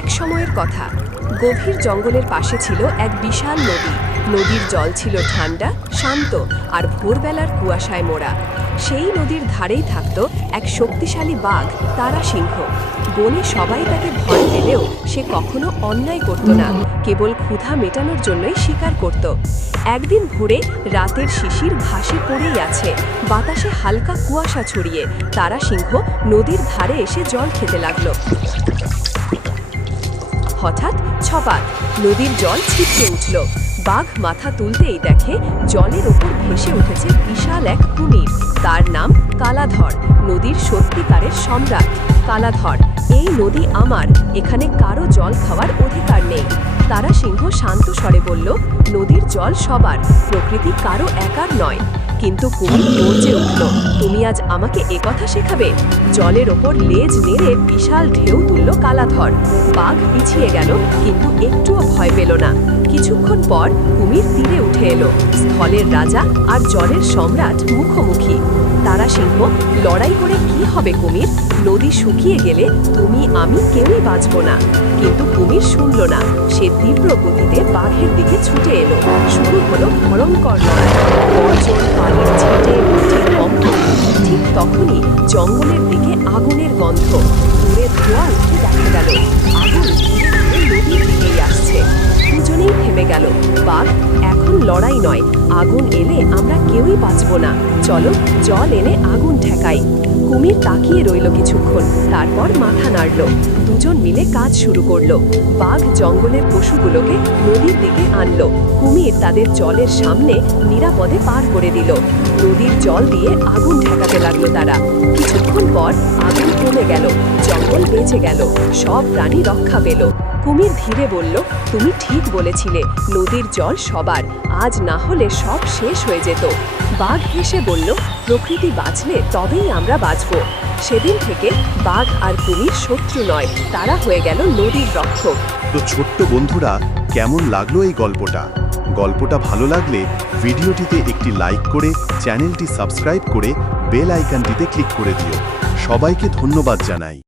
এক সময়ের কথা, গভীর জঙ্গলের পাশে ছিল এক বিশাল নদী। নদীর জল ছিল ঠান্ডা, শান্ত আর ভোরবেলার কুয়াশায় মোড়া। সেই নদীর ধারেই থাকত এক শক্তিশালী বাঘ, তারা সিংহ। বনে সবাই তাকে ভয় পেলেও সে কখনো অন্যায় করত না, কেবল ক্ষুধা মেটানোর জন্যই শিকার করত। একদিন ভোরে রাতের শিশির ঘাসে পড়েই আছে, বাতাসে হালকা কুয়াশা ছড়িয়ে তারা সিংহ নদীর ধারে এসে জল খেতে লাগলো। হঠাৎ ছপাক, নদীর জল ছিটকে উঠল। বাঘ মাথা তুলতেই দেখে জলের ওপর ভেসে উঠেছে বিশাল এক কুমির। তার নাম কালাধর, নদীর সত্যিকারের সম্রাট। কালাধর, এই নদী আমার, এখানে কারো জল খাওয়ার অধিকার নেই। তারা সিংহ শান্ত স্বরে বলল, নদীর জল সবার, প্রকৃতি কারো একার নয়। কিন্তু কুমির গর্জে উঠল, তুমি আজ আমাকে একথা শেখাবে? জলের ওপর লেজ নেড়ে বিশাল ঢেউ তুলল কালাধর। বাঘ পিছিয়ে গেল, কিন্তু একটুও ভয় পেল না। কিছুক্ষণ পর কুমির তীরে উঠে এলো। স্থলের রাজা আর জলের সম্রাট মুখোমুখি। তারা সিংহ, লড়াই করে কি হবে কুমির? নদী শুকিয়ে গেলে তুমি আমি কেউই বাঁচব না। কিন্তু কুমির শুনল না, সে তীব্র গতিতে বাঘের দিকে ছুটে এলো। শুরু হলো ভয়ঙ্কর লড়াই। গর্জন, পানির ছিটে, মাটির কম্পন। ঠিক তখনই জঙ্গলের দিকে আগুনের গন্ধ। দূরে ধোঁয়া উঠে দেখা গেল, আগুন ধীরে ধীরে নদীর দিকেই আসছে। দুজনেই থেমে গেল। বাঘ, এখন লড়াই নয়, আগুন এলে আমরা কেউই বাঁচব না। চলো জল এনে আগুন ঠেকাই। কুমির তাকিয়ে রইল কিছুক্ষণ, তারপর মাথা নাড়ল। দুজন মিলে কাজ শুরু করলো। বাঘ জঙ্গলের পশুগুলোকে নদীর দিকে আনলো। কুমির তাদের জলের সামনে নিরাপদে পার করে দিল। নদীর জল দিয়ে আগুন ঠেকাতে লাগলো তারা। কিছুক্ষণ পর আগুন কমে গেল, জঙ্গল বেঁচে গেল, সব প্রাণী রক্ষা পেল। কুমির ধীরে বলল, তুমি ঠিক বলেছিলে, নদীর জল সবার, আজ না হলে সব শেষ হয়ে যেত। বাঘ হেসে বলল, প্রকৃতি বাঁচলে তবেই আমরা বাঁচব। সেদিন থেকে বাঘ আর কুমির শত্রু নয়, তারা হয়ে গেল নদীর রক্ষক। তো ছোট্ট বন্ধুরা, কেমন লাগলো এই গল্পটা? গল্পটা ভালো লাগলে ভিডিওটিতে একটি লাইক করে চ্যানেলটি সাবস্ক্রাইব করে বেল আইকনটিতে ক্লিক করে দিও। সবাইকে ধন্যবাদ জানাই।